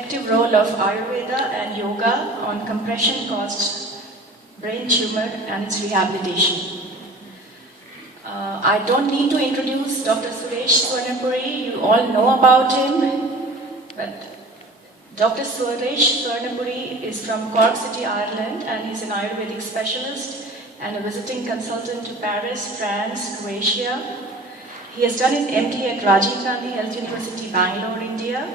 effective role of Ayurveda and yoga on compression-caused brain tumor and its rehabilitation. I don't need to introduce Dr. Suresh Swarnapuri. You all know about him, but Dr. Suresh Swarnapuri is from Cork City, Ireland, and he's an Ayurvedic specialist and a visiting consultant to Paris, France, Croatia. He has done his MD at Rajiv Gandhi Health University, Bangalore, India.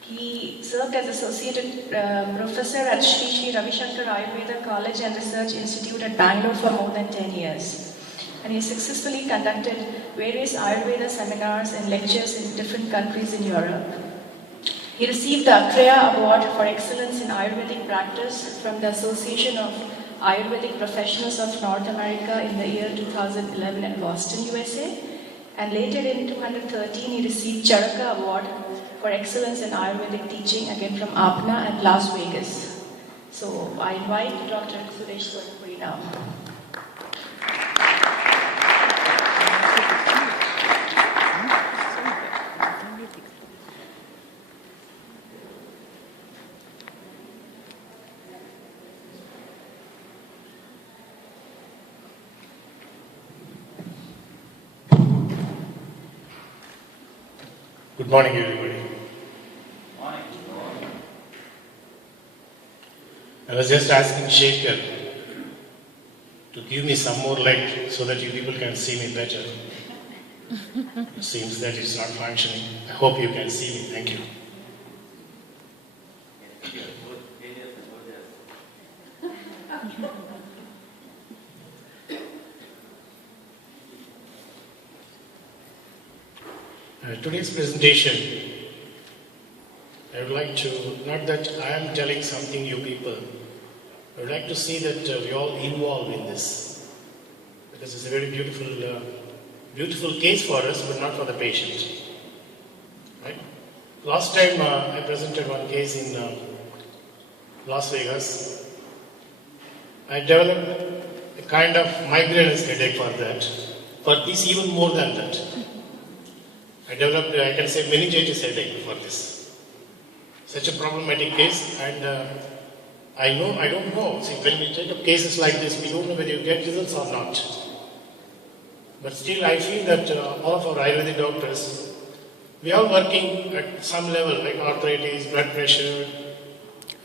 He served as Associate Professor at Sri Sri Ravi Shankar Ayurveda College and Research Institute at Bangalore for more than 10 years. And he successfully conducted various Ayurveda seminars and lectures in different countries in Europe. He received the Akreya Award for Excellence in Ayurvedic Practice from the Association of Ayurvedic Professionals of North America in the year 2011 in Boston, USA. And later in 2013, he received Charaka Award for Excellence in Ayurvedic Teaching, again from Apna at Las Vegas. So I invite Dr. Suresh Swarnapuri now. Good morning, everybody. Morning. I was just asking Shekhar to give me some more light so that you people can see me better. It seems that it's not functioning. I hope you can see me. Thank you. Today's presentation, I would like to, not that I am telling something you people, I would like to see that we all involved in this, because it's a very beautiful case for us, but not for the patient. Right? Last time I presented one case in Las Vegas. I developed a kind of migraine headache for that. For this, even more than that. I developed, I can say, meningitis headache for this. Such a problematic case, and I don't know. See, when we take up cases like this, we don't know whether you get results or not. But still, I feel that all of our Ayurvedic doctors, we are working at some level, like arthritis, blood pressure,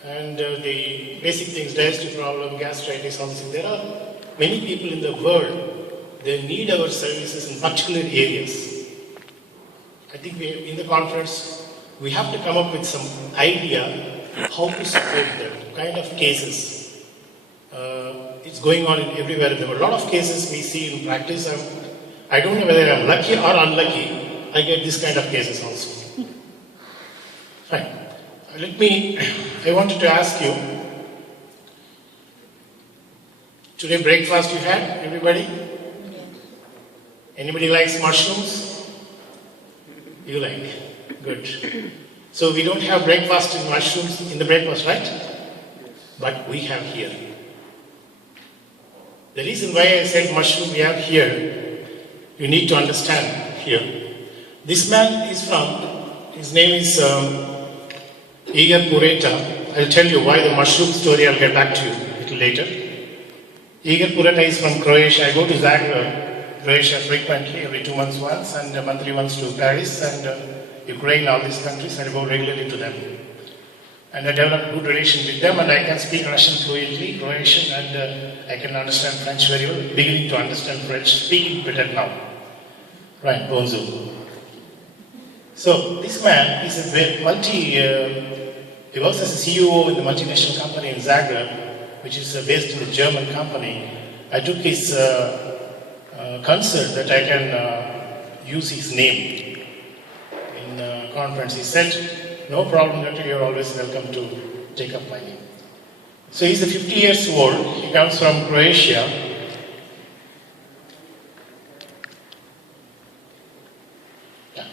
and the basic things, digestive problem, gastritis, something. There are many people in the world, they need our services in particular areas. I think in the conference, we have to come up with some idea how to support that kind of cases. It's going on everywhere in the world. A lot of cases we see in practice. I don't know whether I'm lucky or unlucky. I get this kind of cases also. Fine. I wanted to ask you, today breakfast you had, everybody? Anybody likes mushrooms? You like? Good. So we don't have breakfast and mushrooms in the breakfast, right? But we have here. The reason why I said mushroom we have here, you need to understand here. This man is from, his name is Igor Pureta. I'll tell you why the mushroom story, I'll get back to you a little later. Igor Pureta is from Croatia. I go to Zagreb, Croatia frequently, every 2 months once, and monthly once to Paris and Ukraine, all these countries. I go regularly to them. And I developed a good relation with them, and I can speak Russian fluently, Croatian, and I can understand French very well, beginning to understand French, speaking better now. Right, bonjour. So, this man is a he works as a CEO in the multinational company in Zagreb, which is based in the German company. I took his concern that I can use his name in conference. He said, no problem, doctor, you're always welcome to take up my name. So he's 50 years old, he comes from Croatia. Yeah.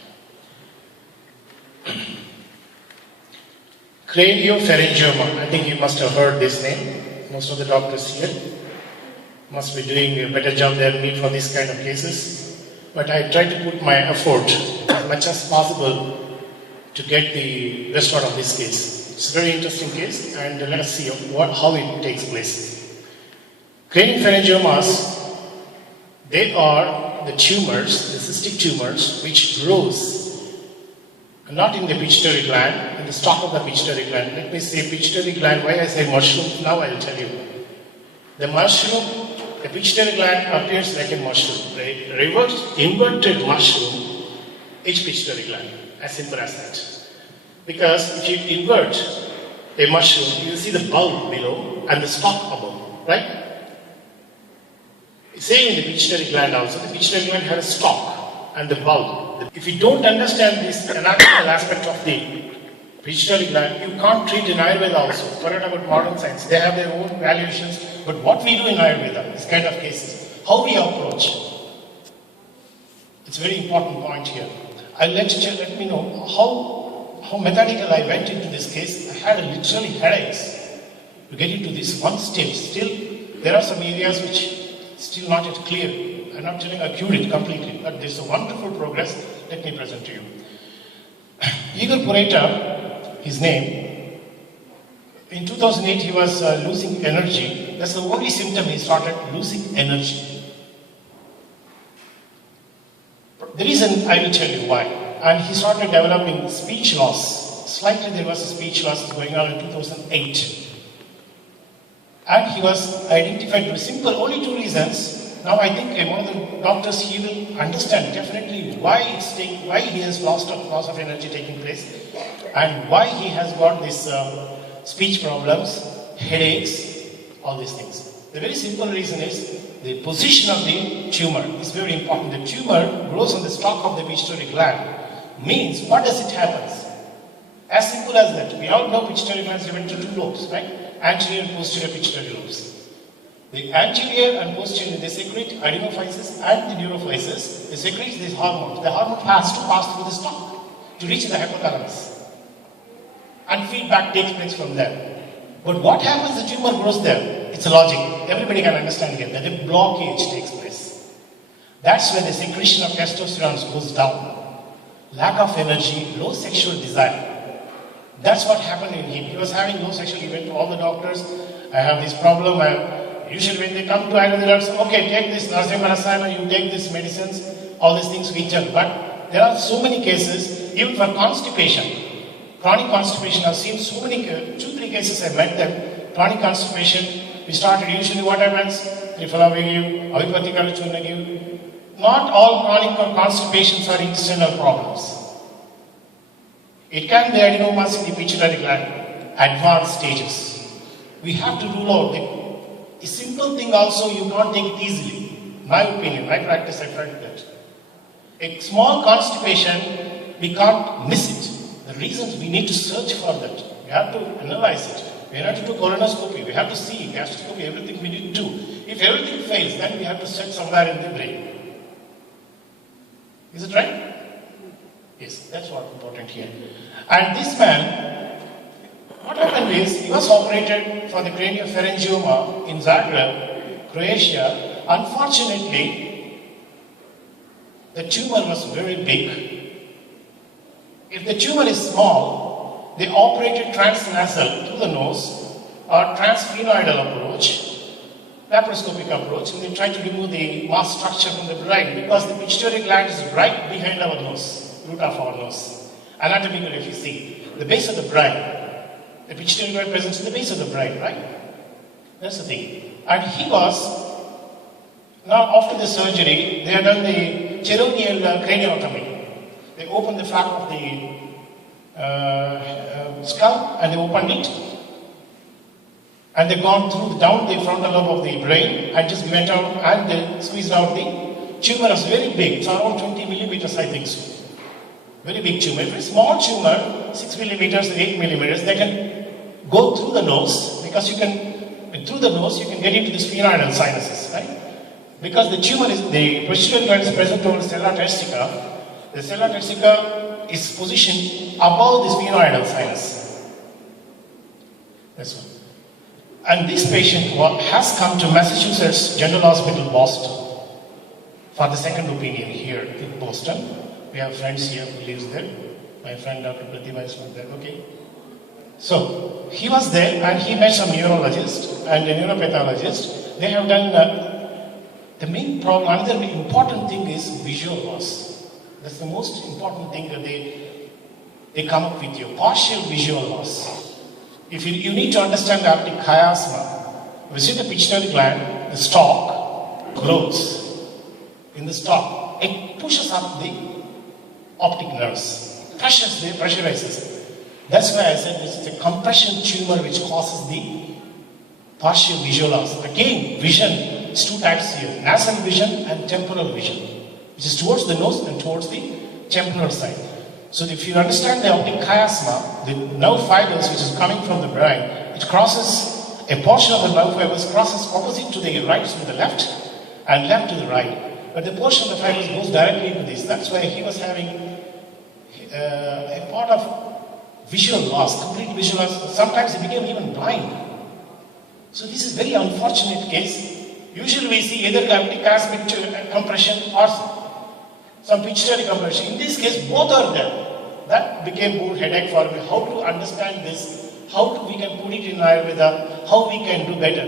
Craniopharyngioma, I think you must have heard this name. Most of the doctors here must be doing a better job than me for these kind of cases. But I try to put my effort as much as possible to get the best out of this case. It's a very interesting case, and let us see how it takes place. Craniopharyngiomas, they are the tumors, the cystic tumors, which grows not in the pituitary gland, in the stalk of the pituitary gland. Let me say pituitary gland. Why I say mushroom? Now I will tell you. The mushroom, the pituitary gland appears like a mushroom, right? Inverted mushroom, each pituitary gland, as simple as that. Because if you invert a mushroom, you will see the bulb below and the stalk above, right? Same in the pituitary gland also. The pituitary gland has a stalk and the bulb. If you don't understand this anatomical aspect of the pituitary gland, you can't treat in Ayurveda also. Forget about modern science. They have their own valuations. But what we do in Ayurveda, this kind of cases, how we approach, it's a very important point here. I'll let me know how methodical I went into this case. I had literally headaches to get into this one stage. Still, there are some areas which still not yet clear. I'm not telling I cured it completely, but there's a wonderful progress. Let me present to you. Igor Pureta, his name, in 2008 he was losing energy. That's the only symptom he started losing energy. The reason I will tell you why. And he started developing speech loss. Slightly there was a speech loss going on in 2008. And he was identified with simple, only two reasons. Now I think one of the doctors, he will understand definitely why he has loss of energy taking place, and why he has got this speech problems, headaches, all these things. The very simple reason is the position of the tumor is very important. The tumor grows on the stalk of the pituitary gland. Means, what does it happen? As simple as that. We all know pituitary gland is divided into two lobes, right? Anterior and posterior pituitary lobes. The anterior and posterior, they secrete adenophysis and the neurophysis. They secrete these hormones. The hormone has to pass through the stalk to reach the hypothalamus. And feedback takes place from there. But what happens, the tumor grows there? It's a logic. Everybody can understand here that a blockage takes place. That's when the secretion of testosterone goes down. Lack of energy, low sexual desire. That's what happened in him. He was having low sexual, he went to all the doctors. I have this problem. Usually when they come to Ayurveda, they say, okay, take this Narsimha, you take these medicines, all these things we tell. But there are so many cases, even for constipation, chronic constipation. I've seen so many, 2-3 cases I met them, chronic constipation. We started, usually what happens, Triphala we give, Avipatti Karachurna give. Not all chronic or constipations are intestinal problems. It can be adenomas in the pituitary gland, advanced stages. We have to rule out the simple thing also, you can't take it easily. My opinion, my practice, I tried that. A small constipation, we can't miss it. The reasons we need to search for that. We have to analyze it. We have to do colonoscopy. We have to see gastroscopy, everything we need to do. If everything fails, then we have to search somewhere in the brain. Is it right? Yes, that's what's important here. And this man, what happened is, he was operated for the craniopharyngioma in Zagreb, Croatia. Unfortunately, the tumor was very big. If the tumor is small, they operated transnasal through the nose or transsphenoidal approach, laparoscopic approach, and they tried to remove the mass structure from the brain because the pituitary gland is right behind our nose, root of our nose. Anatomically, if you see, the base of the brain, the pituitary gland presents in the base of the brain, right? That's the thing. And he was, now after the surgery, they had done the cheronial craniotomy. They opened the flap of the skull and they opened it. And they gone through down the frontal lobe of the brain and just went out and they squeezed out the tumor. Was very big. It's around 20 millimeters, I think so. Very big tumor. If it's a small tumor, 6 millimeters, 8 millimeters, they can go through the nose because you can, through the nose, you can get into the sphenoidal sinuses, right? Because the tumor is, the pituitary gland is present over the sella turstica. The sella turstica is positioned above the sphenoidal sinus. That's one. And this patient has come to Massachusetts General Hospital, Boston, for the second opinion here in Boston. We have friends here who lives there. My friend Dr. Pratibha is not there. Okay. So he was there and he met some neurologist and a neuropathologist. They have done the main problem. Another important thing is visual loss. That's the most important thing that they come up with you. Partial visual loss. If you need to understand the optic chiasma, visit the pituitary gland, the stalk grows in the stalk. It pushes up the optic nerves, pressurizes. That's why I said this is a compression tumor which causes the partial visual loss. Again, vision is two types here: nasal vision and temporal vision, which is towards the nose and towards the temporal side. So if you understand the optic chiasma, the nerve fibers which is coming from the brain, it crosses a portion of the nerve fibers crosses opposite to the right to the left and left to the right. But the portion of the fibers goes directly into this. That's why he was having a part of visual loss, complete visual loss. Sometimes he became even blind. So this is very unfortunate case. Usually we see either optic chiasmic compression or some pituitary compression. In this case, both are there. That became more headache for me. How to understand this? How we can put it in Ayurveda? How we can do better?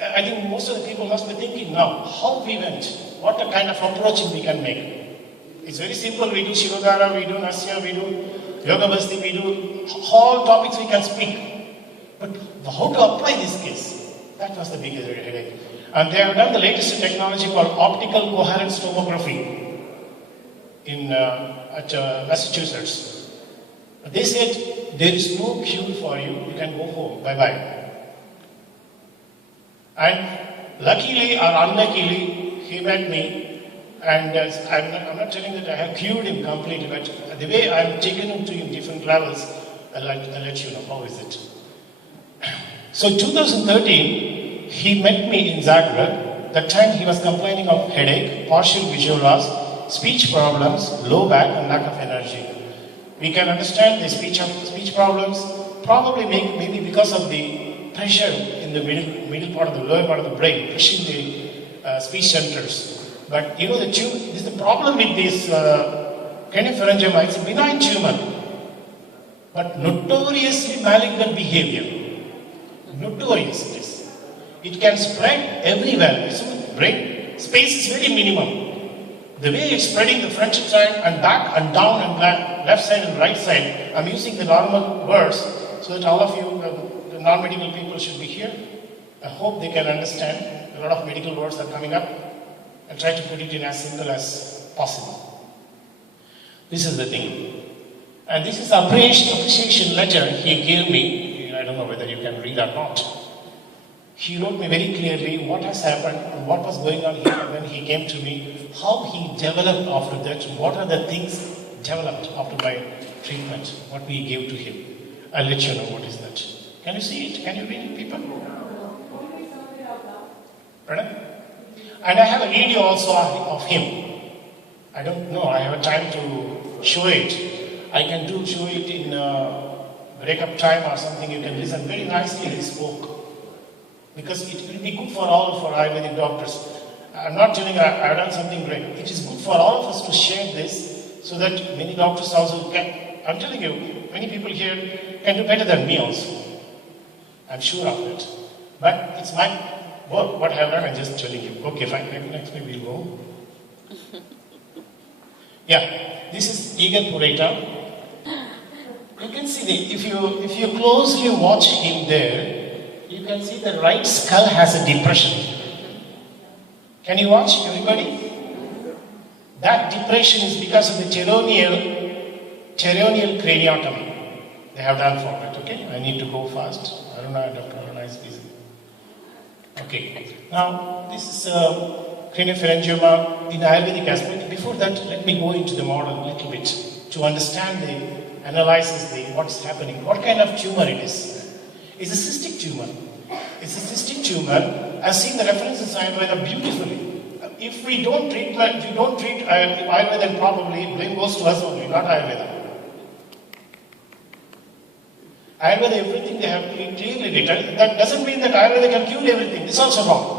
I think most of the people must be thinking now, how we went, what a kind of approaching we can make. It's very simple. We do Shirodhara, we do Nasya, we do Yoga Basti, we do all topics we can speak. But how to apply this case? That was the biggest headache. And they have done the latest technology called optical coherence tomography at Massachusetts. They said, there is no cure for you, you can go home, bye-bye. And luckily or unluckily, he met me, and I'm not telling that I have cured him completely, but the way I've taken him to different levels, I'll let you know how is it. So in 2013, he met me in Zagreb. That time he was complaining of headache, partial visual loss, speech problems, low back and lack of energy. We can understand the speech problems, probably maybe because of the pressure in the middle part of the lower part of the brain, pushing the speech centers. But you know this is the problem with this craniopharyngioma. It's a benign tumor, but notoriously malignant behavior. Notorious it is. It can spread everywhere. So brain space is very minimum. The way it's spreading the frontal side and back and down and left side and right side, I'm using the normal words so that all of you, the non-medical people should be here. I hope they can understand. A lot of medical words are coming up. I'll try to put it in as simple as possible. This is the thing. And this is appreciation letter he gave me. I don't know whether you can read or not. He wrote me very clearly what has happened and what was going on here when he came to me, how he developed after that, what are the things developed after my treatment, what we gave to him. I'll let you know what is that. Can you see it? Can you read it, people? Pardon? And I have a video also of him. I don't know, I have a time to show it. I can show it in break-up time or something. You can listen very nicely he spoke. Because it will be good for all for Ayurvedic doctors. I'm not telling you I've done something great. It is good for all of us to share this so that many doctors also can. I'm telling you, many people here can do better than me also. I'm sure of it. But it's my work. What I have done, I'm just telling you. Okay, fine. Maybe next week we'll go. Yeah, this is Eager Pureta. You can see if you closely watch him there, you can see the right skull has a depression. Can you watch, everybody? That depression is because of the pterygial craniotomy. They have done for it, okay? I need to go fast. I don't know, Dr. Aruna is busy. Okay, now this is craniopharyngioma in Ayurvedic aspect. Before that, let me go into the model a little bit to understand analyze what's happening. What kind of tumor it is? It's a cystic tumor. It's a cystic tumor. I've seen the references in Ayurveda beautifully. If we don't treat Ayurveda, then probably blame goes to us only, not Ayurveda. Ayurveda, everything they have clearly written. That doesn't mean that Ayurveda can cure everything. This is also wrong.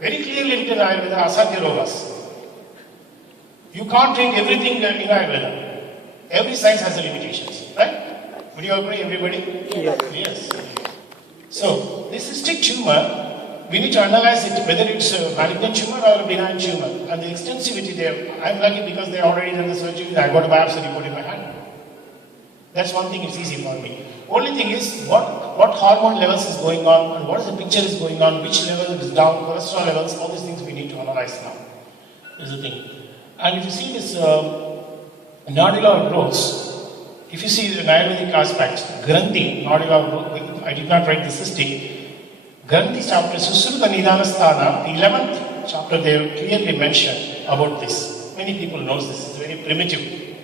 Very clearly written in Ayurveda, asadhya rogas. You can't treat everything in Ayurveda. Every science has a limitations, right? Would you agree, everybody? Yes. So, this cystic tumor, we need to analyze it, whether it's a malignant tumor or a benign tumor. And the extensivity there, I'm lucky because they already done the surgery, I got a biopsy report in my hand. That's one thing, it's easy for me. Only thing is, what hormone levels is going on, and what is the picture is going on, which level is down, cholesterol levels, all these things we need to analyze now. Is the thing. And if you see this nodular growths, if you see the Ayurvedic aspect, Granthi, nodular growth, I did not write the cystic. Granthi chapter, Susruta Nidanasthana, the 11th chapter, they clearly mention about this. Many people knows this, it's very primitive.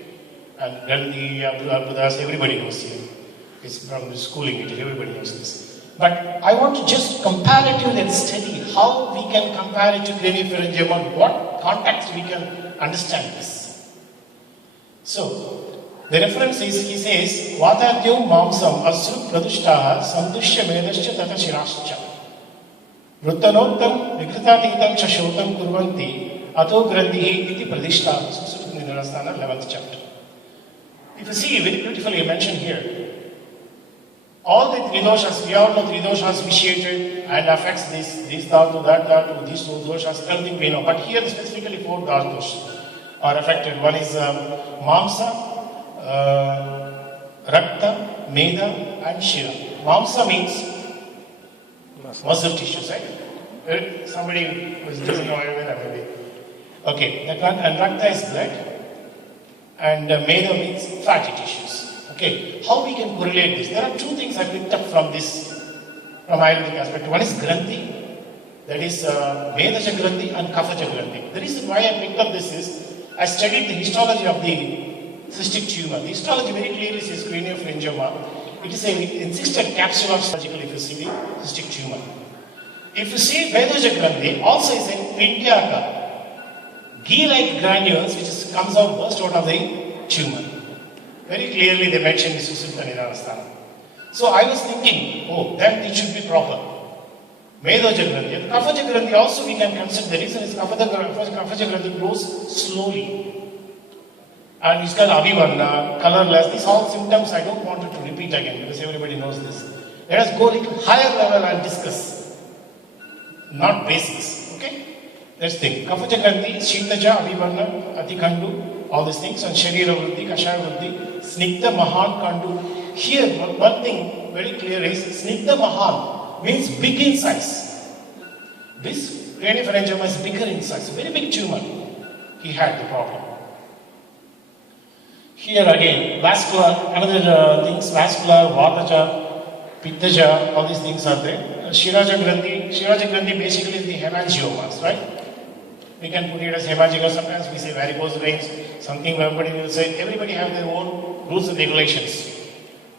And Granthi, Abhudas, everybody knows here. It's from the schooling, everybody knows this. But I want to just comparatively study how we can compare it to craniopharyngioma, what context we can understand this. So, the reference is, he says, Vatadyam mamsam asru pradushtaha sandushya medascha tata shirascha. Vruttanottam vikritatītam cha shotam kurvanti ato grandhihi iti pradishtaha. Susruta Nidanasthana, 11th chapter. If you see, very beautifully mentioned here, all the three doshas, we all know three doshas vitiated and affects this dhatu, that dhatu, these two doshas, everything we know. But here specifically 4 dhatus are affected. One is mamsa, rakta, meda and shira. Mamsa means muscle tissues, right? Somebody who doesn't know Ayurveda maybe. Okay, that one, and rakta is blood and meda means fatty tissues. Okay, how we can correlate this? There are 2 things I picked up from this, from Ayurvedic aspect. One is Granthi, that is Vedaja Granthi and Kaphaja Granthi. The reason why I picked up this is, I studied the histology of the cystic tumor. The histology very clearly says craniopharyngioma. It is an encysted capsule of surgical, if you see the cystic tumor. If you see Vedaja Granthi, also is in Pindyaka, ghee-like granules which comes out, burst out of the tumor. Very clearly they mentioned this Susruta Nidanasthana. So I was thinking, oh, then it should be proper. Vedaja Granthi. And Kaphaja Granthi also we can consider. The reason is Kaphaja Granthi grows slowly. And it's got avivarna, colorless. These all symptoms I don't want to repeat again because everybody knows this. Let us go a little higher level and discuss. Not basics. Okay? That's the thing. Kaphaja Granthi, Shitaja, avivarna, Atikhandu, all these things. And Sharira Vruddhi, Kashaya Vruddhi, Snigdha Mahan Kandu. Here, one thing very clear is Snigdha Mahan means big in size. This craniopharyngioma is bigger in size. Very big tumor. He had the problem. Here again, vascular, another things, vascular, Vataja, Pittaja, all these things are there. Shiraja Granthi basically is the hemangiomas, right? We can put it as hemangioma, sometimes we say varicose veins, something everybody will say, everybody have their own rules and regulations.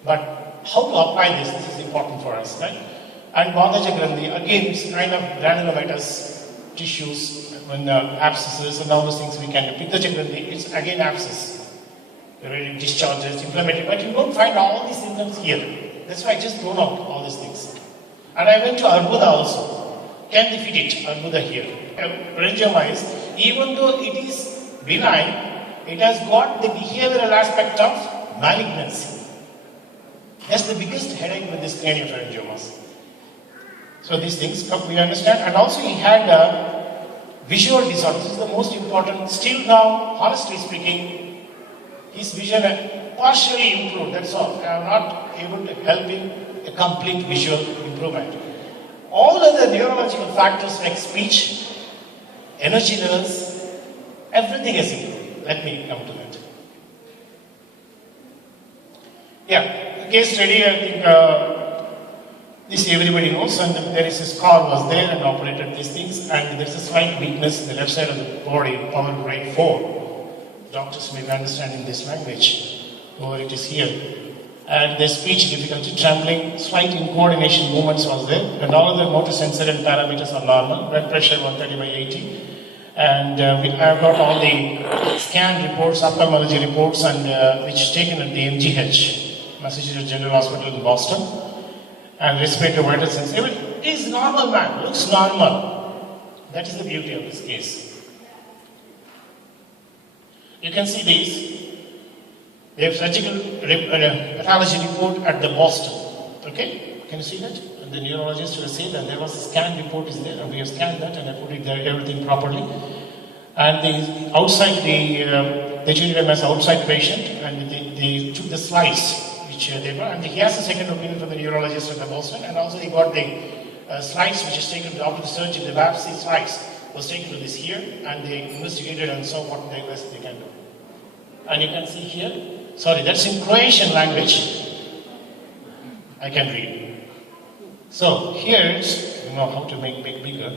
But how to apply this is important for us, right? And Vataja Granthi, again, it's kind of granulomatous tissues, when abscesses and all those things we can do. Pittaja Granthi, it's again abscess. Discharges, inflammatory, but you don't find all these symptoms here. That's why I just thrown out all these things. And I went to Arbuda also. Can defeat it, Arbuda here. Pharyngioma is, even though it is benign, it has got the behavioral aspect of malignancy. That's the biggest headache with this craniopharyngiomas. So these things we understand. And also he had visual disorders. This is the most important. Still now, honestly speaking, his vision partially improved, that's all. I am not able to help him a complete visual improvement. All other neurological factors like speech, energy levels, everything is improved. Let me come to that. Yeah, the case study, I think this everybody knows, and there is a scar was there and operated these things, and there is a slight weakness in the left side of the body, common grade 4. Doctors may be understanding this language, or it is here. And the speech difficulty, trembling, slight incoordination movements was there, and all other motor sensorial parameters are normal. Blood pressure 130/80, and I have got all the scan reports, ophthalmology reports, and which taken at the MGH, Massachusetts General Hospital in Boston, and respiratory vital signs. Everything is normal, man. Looks normal. That is the beauty of this case. You can see these. They have surgical pathology report at the Boston. Okay, can you see that? And the neurologist will say that there was a scan report is there, and we have scanned that and I put it there, everything properly. And they treated him as an outside patient, and they took the slides which they brought, and he has a second opinion from the neurologist at the Boston, and also he got the slides which is taken after the surgery, the biopsy slides was taken to this here, and they investigated and saw what they can do. And you can see here, sorry, that's in Croatian language. I can read. So here's, you know how to make bigger.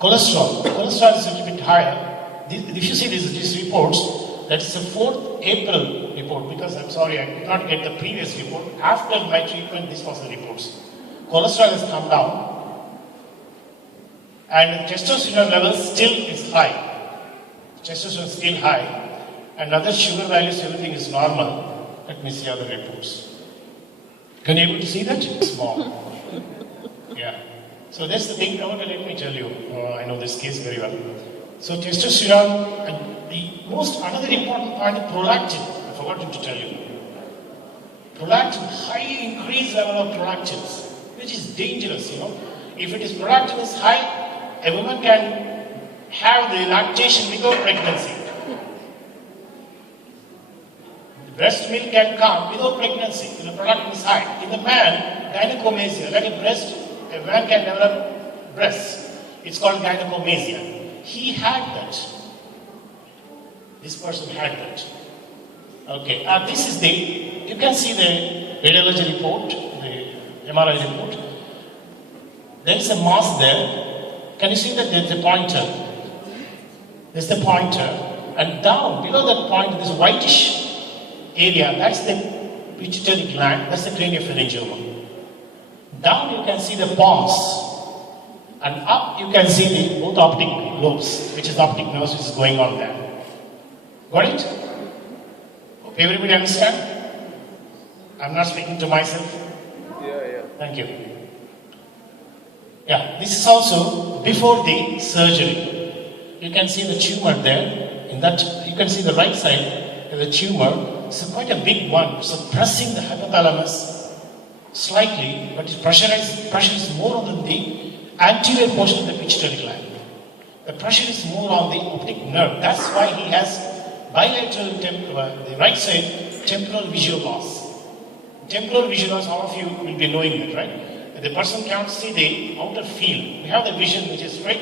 Cholesterol. Cholesterol is a little bit higher. If you see these reports, that is the 4th April report, because I'm sorry, I could not get the previous report. After my treatment, this was the reports. Cholesterol has come down, and testosterone level still is high. Testosterone is still high, and other sugar values, everything is normal. Let me see other reports. Can you able to see that? Small. Yeah. So that's the thing. Now let me tell you. I know this case very well. So testosterone, and another important point, prolactin. I forgot to tell you. Prolactin, high increased level of prolactins, which is dangerous. You know, if it is prolactin is high, a woman can have the lactation without pregnancy. Breast milk can come without pregnancy if the prolactin is high. In the man, gynecomastia, like a man can develop breasts. It's called gynecomastia. He had that. This person had that. Okay, this is you can see the radiology report, the MRI report. There is a mass there. Can you see that there's a pointer? There's the pointer. And down, below that point, there's a whitish area. That's the pituitary gland. That's the craniopharyngioma. Down you can see the pons. And up you can see both optic lobes, which is the optic nerves which is going on there. Got it? Hope everybody understand? I'm not speaking to myself. Yeah. Thank you. Yeah, this is also before the surgery. You can see the tumor there. In that, you can see the right side of the tumor. It's quite a big one, so pressing the hypothalamus slightly, but pressure is more on the anterior portion of the pituitary gland. The pressure is more on the optic nerve. That's why he has bilateral the right side temporal visual loss. Temporal visual loss, all of you will be knowing that, right? The person can't see the outer field. We have the vision which is right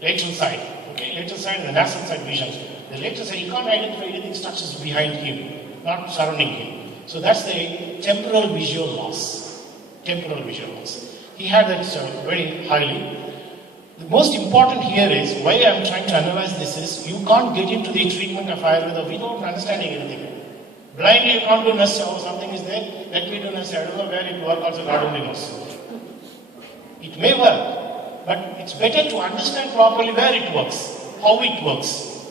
lateral side. Okay, lateral side and the nasal side vision. The lateral side, you can't identify anything structures behind him, not surrounding him. So that's the temporal visual loss. Temporal visual loss. He had that very highly. The most important here is, why I am trying to analyze this is, you can't get into the treatment of Ayurveda without understanding anything. Blindly you can't do nurse, oh, something is there, let me do nurse, I don't know where it works, also God only knows. It may work, but it's better to understand properly where it works, how it works.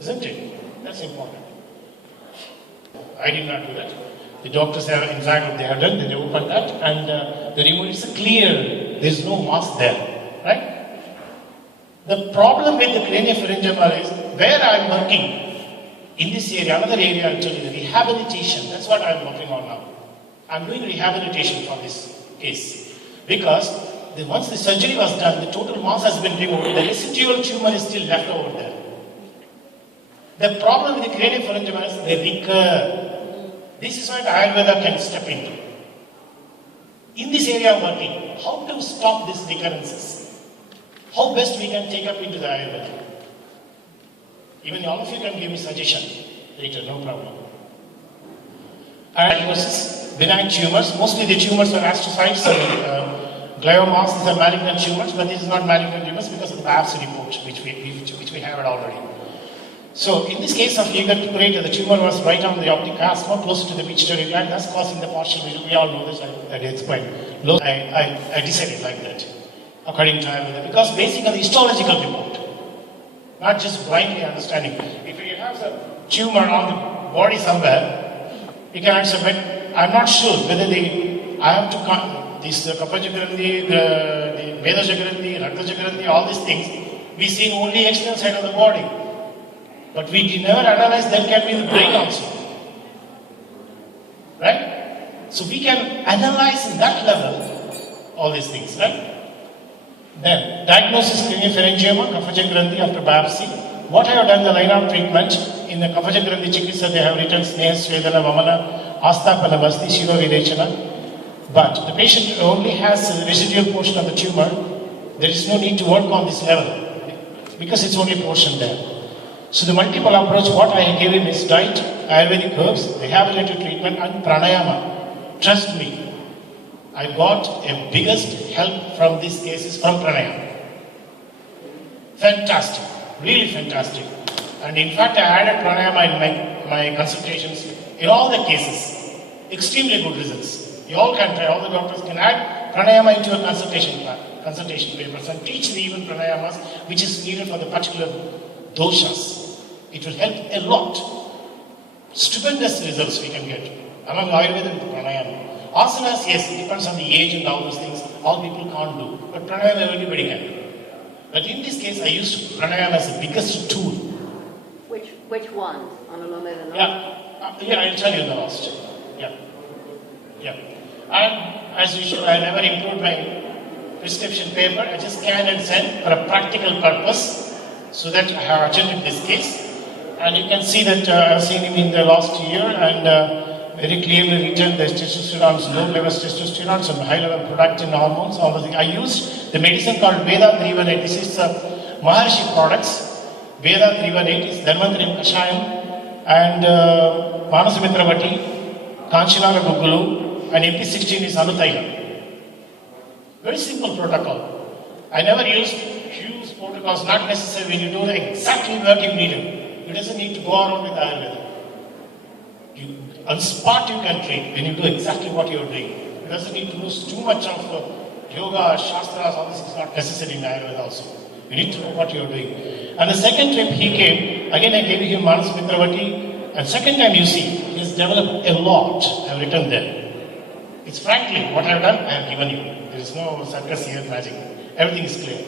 Isn't it? That's important. I did not do that. The doctors have, in fact, they have done, they opened that, and the remote is clear, there's no mass there, right? The problem with the craniopharyngioma is, where I'm working, in this area, another area I'm telling you, the rehabilitation, that's what I'm working on now. I'm doing rehabilitation for this case. Because once the surgery was done, the total mass has been removed, the residual tumor is still left over there. The problem with the craniopharyngioma is they recur. This is what Ayurveda can step into. In this area of working, how to stop these recurrences? How best we can take up into the Ayurveda? Even all of you can give me suggestion later, no problem. Diagnosis, benign tumors. Mostly the tumors are astrocytes and gliomas. These are malignant tumors, but this is not malignant tumors because of the biopsy report, which we have it already. So in this case of eager to create, the tumor was right on the optic asthma, closer to the pituitary gland, that's causing the partial vision. We all know this, I explained. I decided like that, according to Ayurveda, because basically histological report, not just blindly understanding. If you have a tumor on the body somewhere, you can answer, but I'm not sure whether I have to come, this Kapajagrandi, the Medajagrandi, Raktajagrandi, all these things, we see only external side of the body. But we did never analyze that can be the brain also. right? So we can analyze in that level all these things, right? Then, diagnosis craniopharyngioma, kaphaja grandhi after biopsy. What I have done, the line of treatment, in the kaphaja grandhi chikitsa, they have written sneha, svedana, vamana, astapana, vasti, shiva, virechana. But the patient only has a residual portion of the tumor. There is no need to work on this level because it's only portion there. So the multiple approach, what I gave him is diet, Ayurvedic herbs, rehabilitative treatment and pranayama. Trust me, I got a biggest help from these cases from pranayama. Fantastic, really fantastic. And in fact, I added pranayama in my consultations in all the cases. Extremely good results. You all can try, all the doctors can add pranayama into a consultation papers and teach the even pranayamas which is needed for the particular doshas. It will help a lot. Stupendous results we can get among Ayurveda with pranayama. Asanas, yes, it depends on the age and all those things. All people can't do. But pranayama everybody can do. But in this case, I used pranayama as the biggest tool. Which ones? Anuloma and Yeah, I'll tell you the last. Yeah. And as usual, I never improved my prescription paper. I just scanned and sent for a practical purpose so that I have attended this case. And you can see that I have seen him in the last year and very clearly written the testosterone, low level testosterone and high level prolactin hormones. All the things. I used the medicine called Veda 318. This is Maharshi products. Veda 318 is Dharmantrim Kashayam and Manasumitra Vati, Kanchanara Gugulu, and MP16 is Anutaila. Very simple protocol. I never used huge protocols, not necessary when you do exactly what you needed. It doesn't need to go around with Ayurveda. On spot you can treat when you do exactly what you're doing. It doesn't need to use too much of yoga, shastras, all this is not necessary in Ayurveda also. You need to know what you're doing. And the second trip he came, again I gave him Manasumitra Vati, and second time you see, he's developed a lot. I've written there. It's frankly, what I've done, I have given you. There is no circus here, magic. Everything is clear.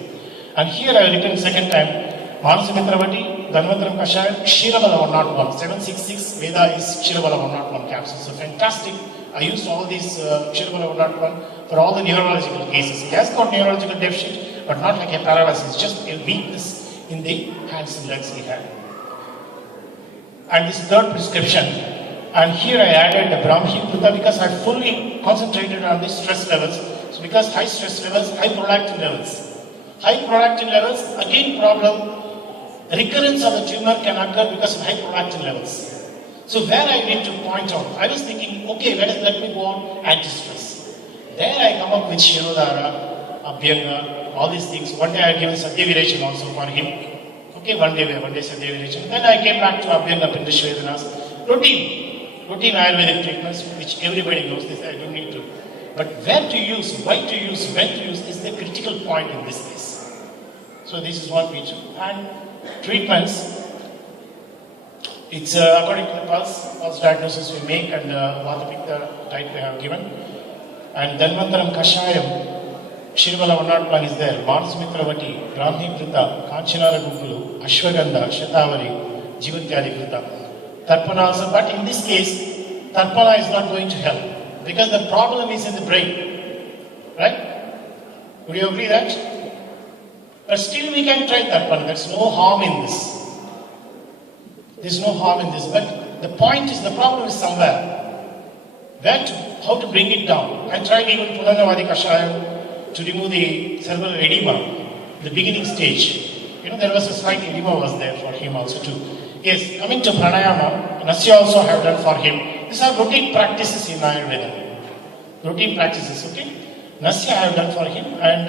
And here I have written second time, Manasumitra Vati, Dhanvantram Kashayam, Kshiravada 101. 766 Veda is Kshiravada 101 capsules. So fantastic. I used all these Kshiravada 101 for all the neurological cases. He has got neurological deficit, but not like a paralysis, just a weakness in the hands and legs he had. And this third prescription, and here I added the Brahmi Prita because I fully concentrated on the stress levels. So because high stress levels, high prolactin levels. High prolactin levels, again problem, recurrence of the tumor can occur because of high prolactin levels. So where I need to point out, I was thinking, okay, let me go on anti-stress. There I come up with Shirodhara, Abhyanga, all these things. One day I had given Sadhya also for him. Okay, one day Sadhya. Then I came back to Abhyanga Pindashvedanas. Routine Ayurvedic treatments, which everybody knows this, I don't need to. But where to use, why to use, when to use is the critical point in this case. So this is what we do. And treatments, it's according to the pulse diagnosis we make and what the diet we have given. And Dhanvantaram Kashayam, Shirvala 101 is there, Manasumitra Vati, Brahmi Prita, Kanchanara Gugulu, Ashwagandha, Shatavari, Jivantyadi Krita. Tarpana also, but in this case, Tarpana is not going to help because the problem is in the brain, right? Would you agree that? But still we can try Tarpana, there's no harm in this. There's no harm in this, but the point is the problem is somewhere. How to bring it down. I tried even Puranavadi Kashayam to remove the cerebral edema, the beginning stage. There was a slight edema was there for him also too. Yes, coming to pranayama, Nasya also have done for him. These are routine practices in Ayurveda. Routine practices, okay? Nasya I have done for him. And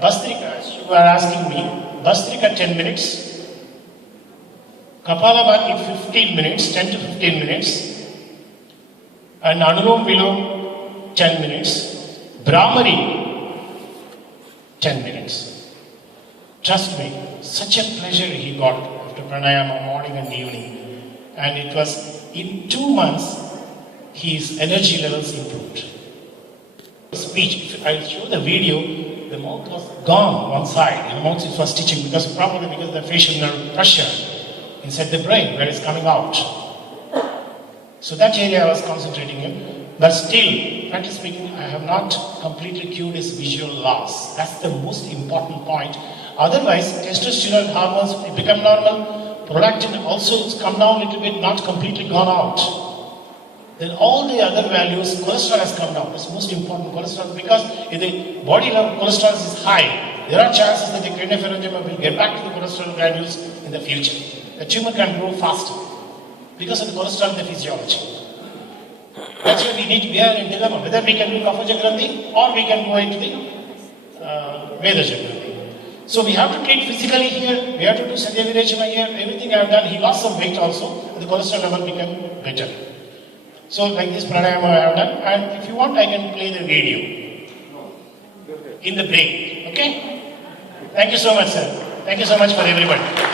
Bastrika, as you are asking me, Bastrika 10 minutes. Kapalabhati 15 minutes, 10 to 15 minutes. And Anulom Vilom 10 minutes. Brahmari 10 minutes. Trust me, such a pleasure he got. Pranayama morning and evening, and it was in 2 months his energy levels improved. Speech, if I show the video, the mouth was gone one side, the mouth was stitching probably because of the facial nerve pressure inside the brain where it's coming out. So that area I was concentrating in. But still, frankly speaking, I have not completely cured his visual loss. That's the most important point. Otherwise, testosterone hormones become normal. Prolactin also it's come down a little bit, not completely gone out. Then all the other values, cholesterol has come down. That's most important, cholesterol, because if the body level cholesterol is high, there are chances that the cranioparenchyma will get back to the cholesterol granules in the future. The tumor can grow faster because of the cholesterol in the physiology. That's why we are in dilemma, whether we can do Kaphaja Grandhi or we can go into the Vedaja Grandhi. So we have to treat physically here, we have to do Sadhya Virechana here, everything I have done. He lost some weight also, and the cholesterol level became better. So like this pranayama I have done, and if you want I can play the video in the break. Okay? Thank you so much, sir. Thank you so much for everyone.